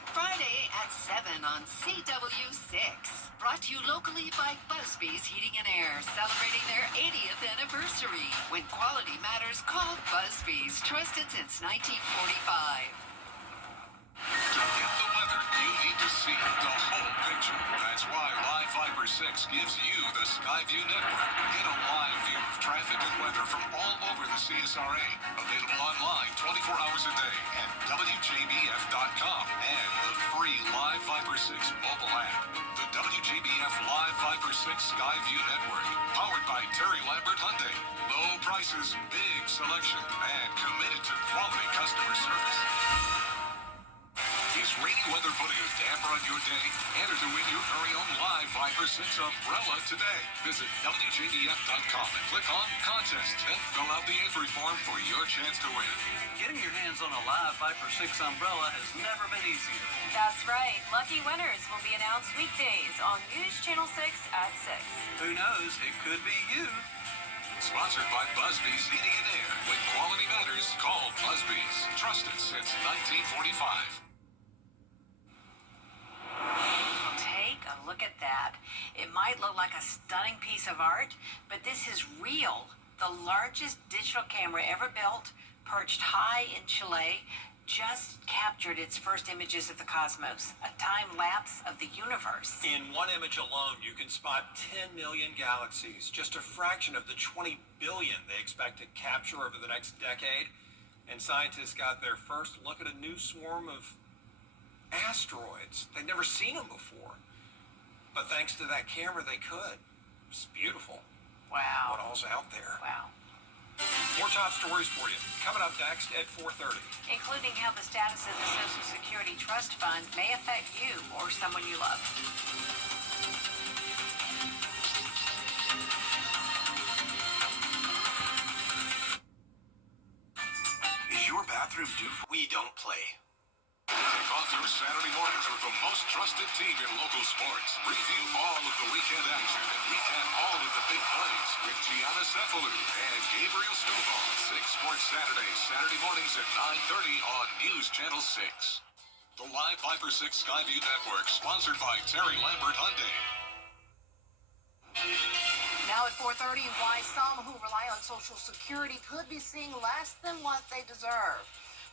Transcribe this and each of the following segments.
Friday at 7 on CW6. Brought to you locally by Busby's Heating and Air, celebrating their 80th anniversary. When quality matters, call Busby's, trusted since 1945. To get the weather, you need to see the whole picture. That's why Live Viper 6 gives you the Skyview network. Get a live view of traffic and weather from all over the CSRA. Available online 24 hours a day at WJBF.com and the free Live Viper 6 mobile app. The WJBF Live Viper 6 Skyview network, powered by Terry Lambert Hyundai. Low prices, big selection, and committed to quality customer service. Is rainy weather putting a damper on your day? Enter to win your very own Live Viper 6 umbrella today. Visit WJBF.com and click on Contest. Then fill out the entry form for your chance to win. Getting your hands on a Live Viper 6 umbrella has never been easier. That's right. Lucky winners will be announced weekdays on News Channel 6 at 6. Who knows? It could be you. Sponsored by Busby's Heating and Air. When quality matters, call Busby's. Trusted since 1945. Take a look at that. It might look like a stunning piece of art, but this is real. The largest digital camera ever built, perched high in Chile, just captured its first images of the cosmos, a time lapse of the universe. In one image alone, you can spot 10 million galaxies, just a fraction of the 20 billion they expect to capture over the next decade. And scientists got their first look at a new swarm of asteroids. They'd never seen them before. But thanks to that camera, they could. It's beautiful. Wow. What all's out there. Wow. More top stories for you. Coming up next at 4:30. Including how the status of the Social Security Trust Fund may affect you or someone you love. Is your bathroom due for... We don't play. Kick off your Saturday mornings with the most trusted team in local sports. Preview all of the weekend action and recap all of the big plays with Gianna Cephalou and Gabriel Stovall. 6 Sports Saturdays, Saturday mornings at 9:30 on News Channel 6. The Live Viper 6 Skyview Network, sponsored by Terry Lambert Hyundai. Now at 4:30, why some who rely on Social Security could be seeing less than what they deserve.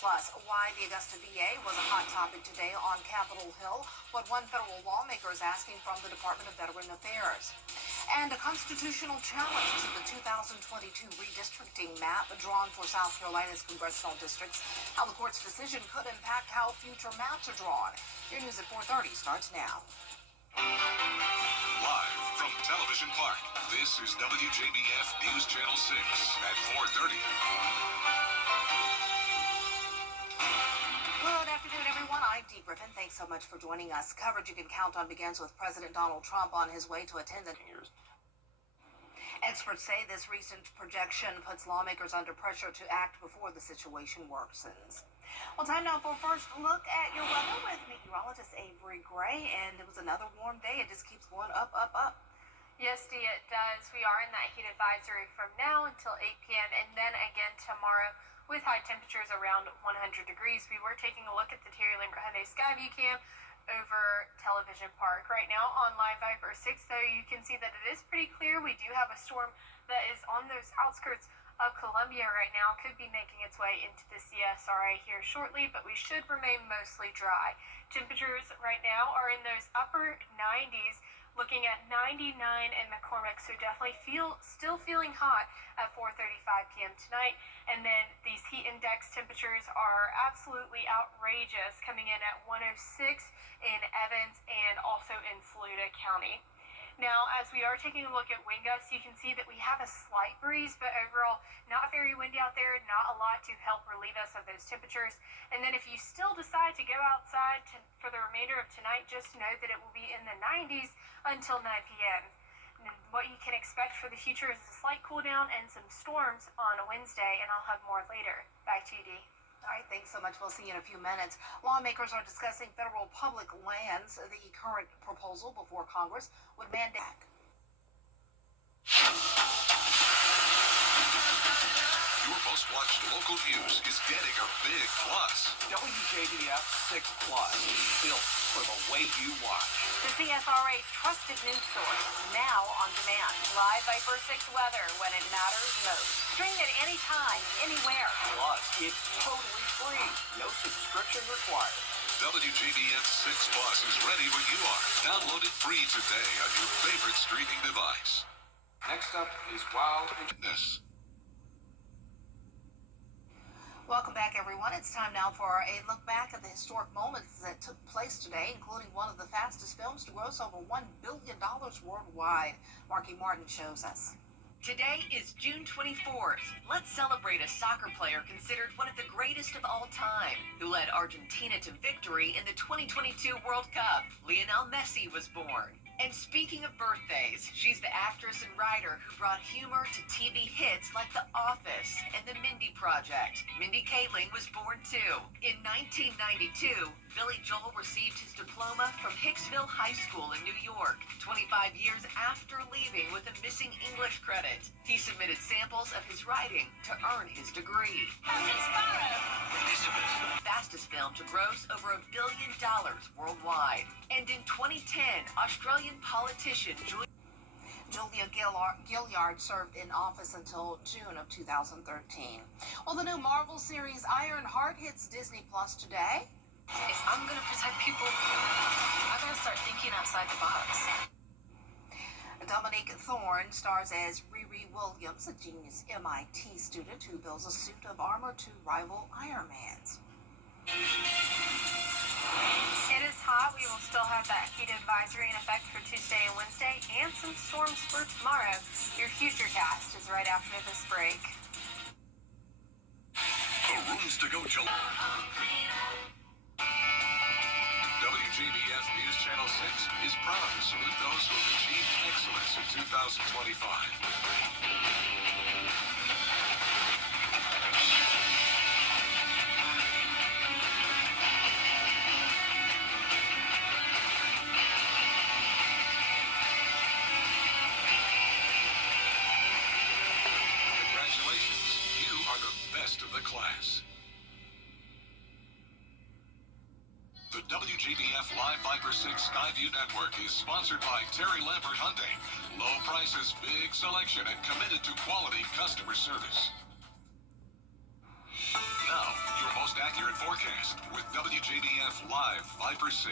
Plus, why the Augusta VA was a hot topic today on Capitol Hill, what one federal lawmaker is asking from the Department of Veteran Affairs. And a constitutional challenge to the 2022 redistricting map drawn for South Carolina's congressional districts. How the court's decision could impact how future maps are drawn. Your news at 4:30 starts now. Live from Television Park, this is WJBF News Channel 6 at 4:30. Good afternoon, everyone. I'm Dee Griffin. Thanks so much for joining us. Coverage you can count on begins with President Donald Trump on his way to attend the... Experts say this recent projection puts lawmakers under pressure to act before the situation worsens. Well, time now for a first look at your weather with meteorologist Avery Gray. And it was another warm day. It just keeps going up, up, up. Yes, Dee, it does. We are in that heat advisory from now until 8 p.m. and then again tomorrow with high temperatures around 100 degrees. We were taking a look at the Terry Lambert Hyundai Skyview cam over Television Park. Right now on Live Viper 6, though, you can see that it is pretty clear. We do have a storm that is on those outskirts of Columbia right now. Could be making its way into the CSRA here shortly, but we should remain mostly dry. Temperatures right now are in those upper 90s. Looking at 99 in McCormick, so definitely still feeling hot at 4:35 p.m. tonight. And then these heat index temperatures are absolutely outrageous, coming in at 106 in Evans and also in Saluda County. Now, as we are taking a look at wind gusts, you can see that we have a slight breeze, but overall not very windy out there, not a lot to help relieve us of those temperatures. And then if you still decide to go outside for the remainder of tonight, just know that it will be in the 90s until 9 p.m. And what you can expect for the future is a slight cool down and some storms on a Wednesday, and I'll have more later. Back to you, Dee. All right, thanks so much. We'll see you in a few minutes. Lawmakers are discussing federal public lands. The current proposal before Congress would mandate. Your most watched local news is getting a big plus. WJBF 6 Plus, built for the way you watch. The CSRA's trusted news source, now on demand. Live Viper 6 weather when it matters most. Stream it anytime, anywhere. Plus, it's totally free. No subscription required. WJBF 6 Plus is ready when you are. Download it free today on your favorite streaming device. Next up is Wow. This. Welcome back, everyone. It's time now for a look back at the historic moments that took place today, including one of the fastest films to gross over $1 billion worldwide. Marky Martin shows us. Today is June 24th. Let's celebrate a soccer player considered one of the greatest of all time, who led Argentina to victory in the 2022 World Cup. Lionel Messi was born. And speaking of birthdays, she's the actress and writer who brought humor to TV hits like The Office and The Mindy Project. Mindy Kaling was born too. In 1992, Billy Joel received his diploma from Hicksville High School in New York, 25 years after leaving with a missing English credit. He submitted samples of his writing to earn his degree. Fastest film to gross over $1 billion worldwide. And in 2010, Australian politician Julia Gillard served in office until June of 2013. Well, the new Marvel series Ironheart hits Disney Plus today. If I'm gonna protect people, I gotta start thinking outside the box. Dominique Thorne stars as Riri Williams, a genius MIT student who builds a suit of armor to rival Iron Man's. It is hot. We will still have that heat advisory in effect for Tuesday and Wednesday, and some storms for tomorrow. Your Futurecast is right after this break. The rooms to go WJBF News Channel 6 is proud to salute those who have achieved excellence in 2025. Congratulations, you are the best of the class. The WJBF Live Viper 6 Skyview Network is sponsored by Terry Lambert Hyundai. Low prices, big selection, and committed to quality customer service. Now, your most accurate forecast with WJBF Live Viper 6.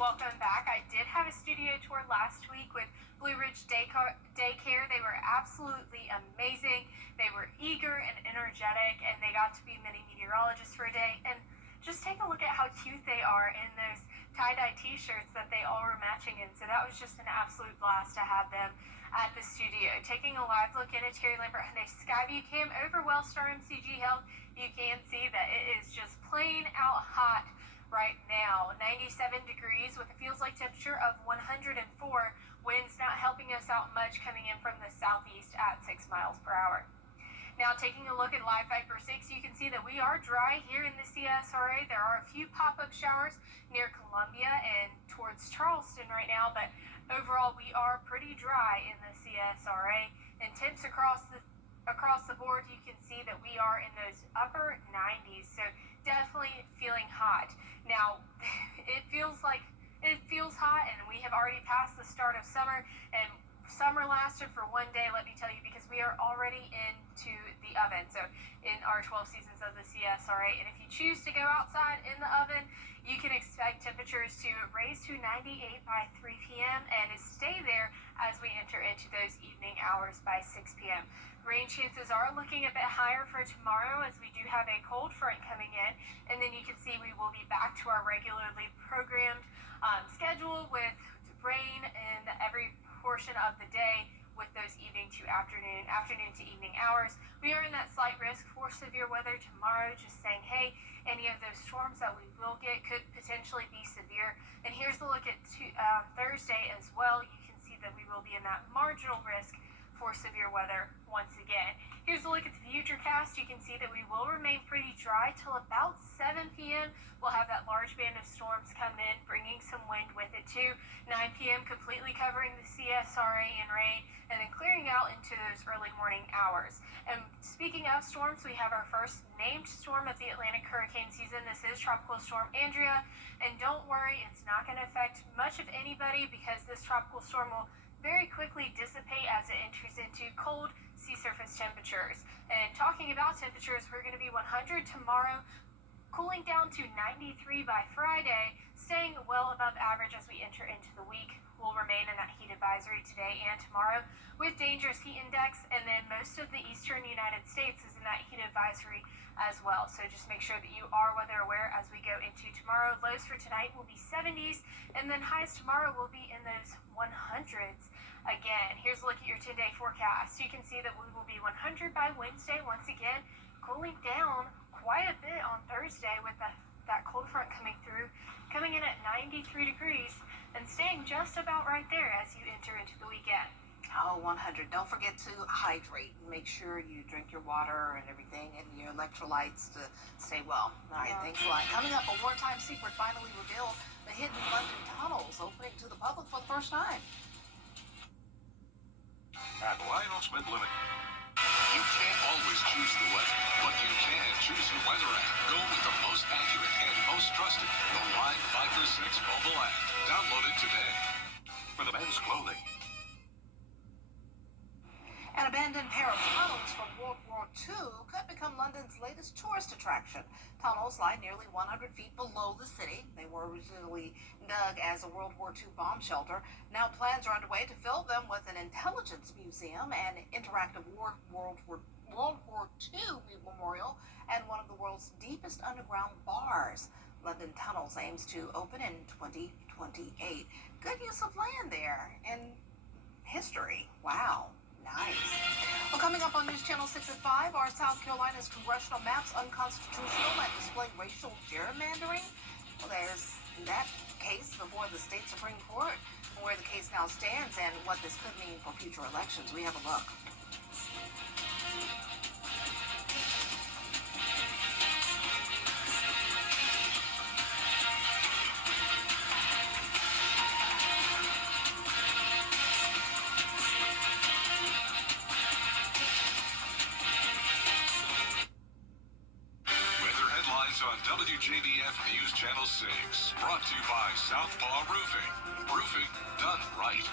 Welcome back. I did have a studio tour last week with Blue Ridge Daycare. They were absolutely amazing. They were eager and energetic, and they got to be mini meteorologists for a day. And just take a look at how cute they are in those tie-dye t-shirts that they all were matching in. So that was just an absolute blast to have them at the studio. Taking a live look in at Terry Lambert Hyundai Skyview Cam over Wellstar MCG Health, you can see that it is just plain out hot right now. 97 degrees with a feels like temperature of 104. Winds not helping us out much, coming in from the southeast at 6 miles per hour. Now, taking a look at Live Viper 6, you can see that we are dry here in the CSRA. There are a few pop-up showers near Columbia and towards Charleston right now, but overall we are pretty dry in the CSRA. And temps across the board, you can see that we are in those upper 90s, so definitely feeling hot. Now, it feels hot, and we have already passed the start of summer, and summer lasted for one day, let me tell you, because we are already into the oven. So in our 12 seasons of the CSRA, and if you choose to go outside in the oven, you can expect temperatures to raise to 98 by 3 p.m. and stay there as we enter into those evening hours by 6 p.m. Rain chances are looking a bit higher for tomorrow, as we do have a cold front coming in, and then you can see we will be back to our regularly programmed schedule with rain in every portion of the day, with those evening to afternoon to evening hours. We are in that slight risk for severe weather tomorrow, just saying, hey, any of those storms that we will get could potentially be severe. And here's the look at Thursday as well. You can see that we will be in that marginal risk for severe weather once again. Here's a look at the futurecast. You can see that we will remain pretty dry till about 7 p.m. We'll have that large band of storms come in, bringing some wind with it too. 9 p.m. completely covering the CSRA in rain, and then clearing out into those early morning hours. And speaking of storms, we have our first named storm of the Atlantic hurricane season. This is Tropical Storm Andrea, and don't worry, it's not going to affect much of anybody because this tropical storm will very quickly dissipate as it enters into cold sea surface temperatures. And talking about temperatures, we're going to be 100 tomorrow, cooling down to 93 by Friday, staying well above average as we enter into the week. We'll remain in that heat advisory today and tomorrow with dangerous heat index, and then most of the eastern United States is in that heat advisory as well. So just make sure that you are weather aware as we go into tomorrow. Lows for tonight will be 70s, and then highs tomorrow will be in those 100s. Again, here's a look at your 10-day forecast. You can see that we will be 100 by Wednesday once again, cooling down quite a bit on Thursday with that cold front coming through, coming in at 93 degrees and staying just about right there as you enter into the weekend. Oh, 100. Don't forget to hydrate. Make sure you drink your water and everything and your electrolytes to stay well. All right, thanks a lot. Coming up, a wartime secret finally revealed: the hidden London tunnels opening to the public for the first time. At Lionel's Mid-Limit. You can't always choose the weather, but you can choose your weather app. Go with the most accurate and most trusted, the Live Viper 6 mobile app. Download it today. For the men's clothing. An abandoned pair of tunnels from World War II could become London's latest tourist attraction. Tunnels lie nearly 100 feet below the city. They were originally dug as a World War II bomb shelter. Now plans are underway to fill them with an intelligence museum, an interactive World War II memorial, and one of the world's deepest underground bars. London Tunnels aims to open in 2028. Good use of land there in history. Wow. Nice. Well, coming up on News Channel 6 at 5, are South Carolina's congressional maps unconstitutional and display racial gerrymandering? Well, there's that case before the state Supreme Court, where the case now stands and what this could mean for future elections. We have a look. On WJBF News Channel 6, brought to you by Southpaw Roofing. Roofing done right.